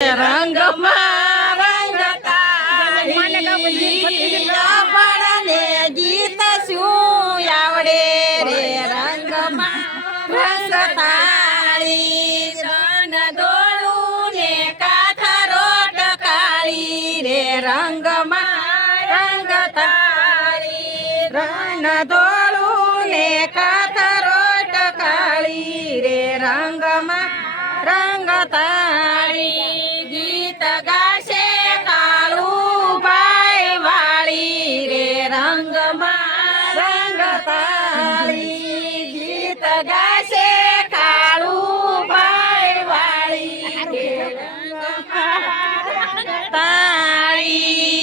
રંગમાં આપણને ગીત શું આવડે રે રંગમાં રંગ તાળી રન દોડું ને કાથરો ટકાળી રે રંગમાં રંગ તાળી રન દોડું ને કાથરો ટકાળી રે રંગમાં રંગ તાળી ગીત ગાશે કાળુભાઈ વાળી રે રંગમાં રંગ તાળી ગીત ગાશે કાળુભાઈ વાળી રે રંગમાં તાળી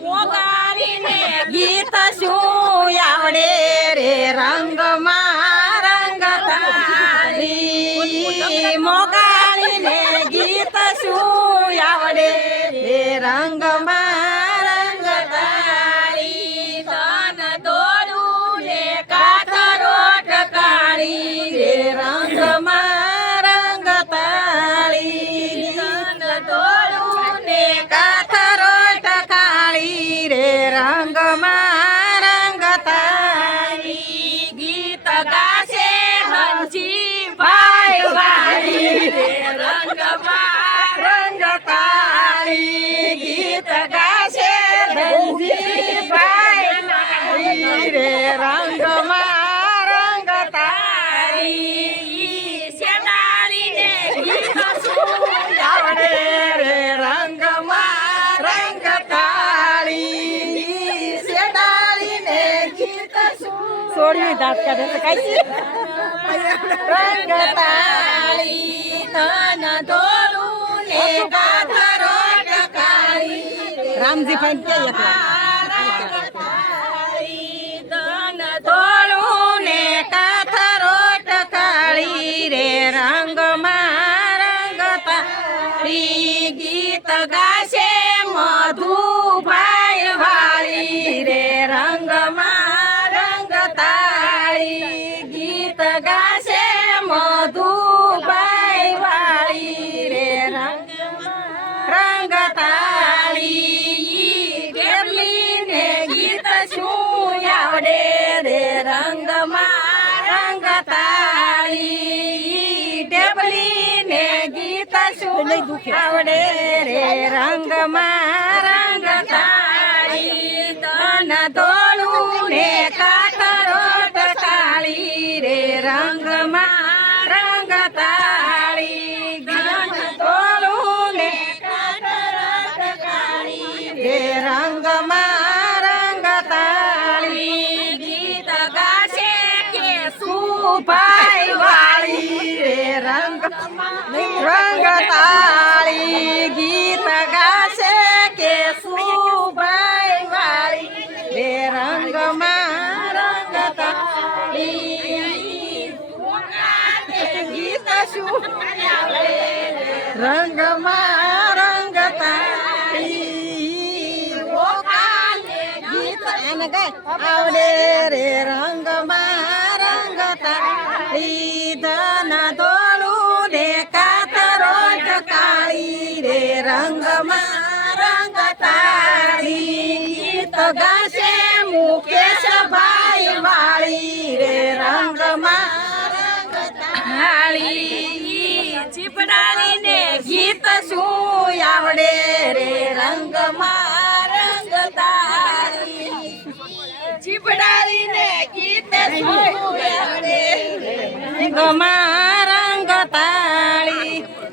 પોકારીને ગીત શું આવડે રે રંગમાં રંગ તાળી મોગાળીને ગીત શું આવડે રે રંગમાં રંગ તાળી તન દોડું ને કાથરો ટકાળી રે રંગમાં રંગ તાળી તન દોડું ને કાથરો ટકાળી રે રંગમાં રંગ તાળી ગીત ગાશે હંસી ભાઈ વાળી રે રંગમાં રંગ તાળી ગીત ગાશે ધનજી ભાઈ વાળી રે રંગમાં રંગ તાળી શેડાળીને ગીત શું આવડે રે રંગમાં રંગ તાળી શેડાળીને ગીત શું છોડ્યું દાંત કાઢે તો કાંઈ રંગ તાળી તન દોડું ને કાથરો ટકાળી રામજી ભાઈ કે રંગ તાળી તન દોડું ને કાથરો ટકાળી રે રંગમાં રંગ તાળી ગીત ગાશે મધુભાઈ વાળી રે રંગમાં રંગ તાળી ગીત ગાશે મધુભાઈ વાળી રે રંગ તાળી ટેબલીને ગીત શું આવડે રે રંગમાં રંગ તાળી ટેબલીને ગીત શું આવડે રે રંગમાં રંગ તાળી તન દોડું ને કાથરો ટકાળી રે રંગમાં રંગ તાળી ગન દોડું ને કાથરો ટકાળી રે રંગમાં રંગ તાળી ગીત ગાશે કે સુભાઈ વાળી રે રંગ તાળી ગીત ગાશે કે સુભાઈ વાળી રે રંગમાં રંગ તાળી ગીત શું આવડે રંગમાં રંગ તાળી ગીત એને ગાય આવડે રે રંગમાં રંગ તાળી ધન દોડું ને કાથરો ટકાળી રે રંગમાં રંગ તાળી ગીત ગાશે મુકેશ ભાઈ વાળી રે રંગમાં રંગ તાળી ચીપડાળીને ગીત શું આવડે રે રંગમાં રંગ તાળી ચીપડાળીને ગીત શું આવડે રંગમાં રંગ તાળી